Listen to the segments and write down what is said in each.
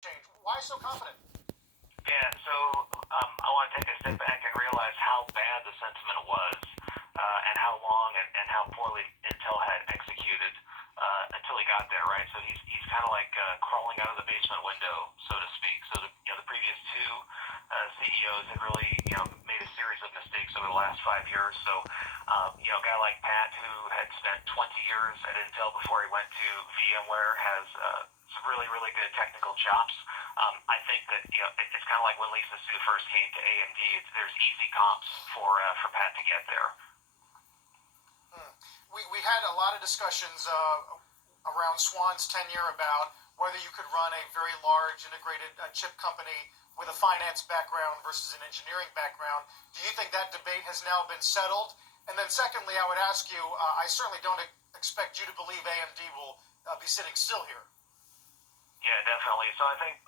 change. Why so confident? Yeah, so I want to take a step back and realize how bad the sentiment was, and how long and how poorly Intel had executed until he got there, right? So he's kind of like crawling out of the basement window, so to speak. So the previous two CEOs had really made a series of mistakes over the last 5 years. So a guy like Pat, who had spent 20 years at Intel before he went to VMware, has some really good technical chops. I think that it's kind of like when Lisa Su first came to AMD. There's easy comps for Pat to get there. We had a lot of discussions around Swan's tenure about whether you could run a very large integrated chip company with a finance background versus an engineering background. Do you think that debate has now been settled? And then secondly, I would ask you, I certainly don't expect you to believe AMD will be sitting still here. Yeah, definitely. So I think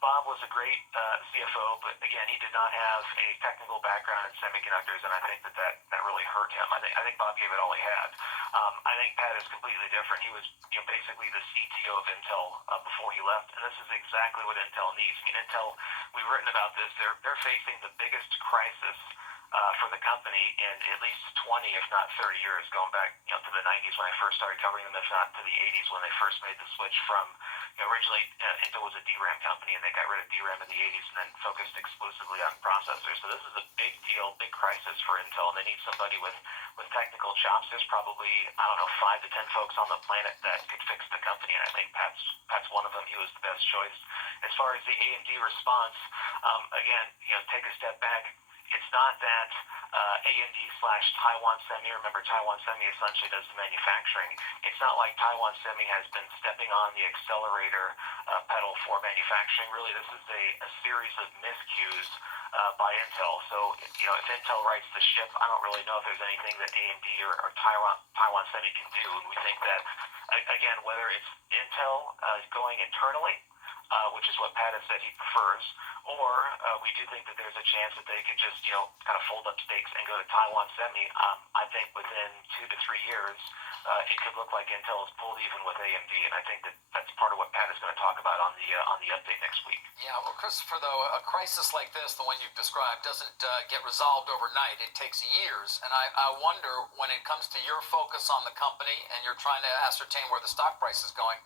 Bob was a great CFO, but again, he did not have a technical background in semiconductors, and I think that really hurt him. I think Bob gave it all he had. I think Pat is completely different. He was basically the CTO of Intel before he left, and this is exactly what Intel needs. I mean, Intel, we've written about this. They're facing the biggest crisis for the company in at least 20, if not 30 years, going back to the 90s when I first started covering them, if not to the 80s when they first made the switch from originally Intel was a DRAM company, and they got rid of DRAM in the 80s and then focused exclusively on processors. So this is a big deal, big crisis for Intel, and they need somebody with technical chops. There's probably, I don't know, 5 to 10 folks on the planet that could fix the company, and I think Pat's one of them. He was the best choice. As far as the AMD response, again, take a step back. It's not that AMD slash Taiwan Semi, remember Taiwan Semi essentially does the manufacturing. It's not like Taiwan Semi has been stepping on the accelerator pedal for manufacturing. Really, this is a series of miscues by Intel. So, if Intel rights the ship, I don't really know if there's anything that AMD or Taiwan Semi can do. And we think that, again, whether it's Intel going internally, which is what Pat has said he prefers, or we do think that there's a chance that they could just, kind of fold up stakes and go to Taiwan Semi. I think within 2 to 3 years, it could look like Intel is pulled even with AMD, and I think that's part of what Pat is going to talk about on the update next week. Yeah, well, Christopher, though, a crisis like this, the one you've described, doesn't get resolved overnight. It takes years, and I wonder, when it comes to your focus on the company and you're trying to ascertain where the stock price is going,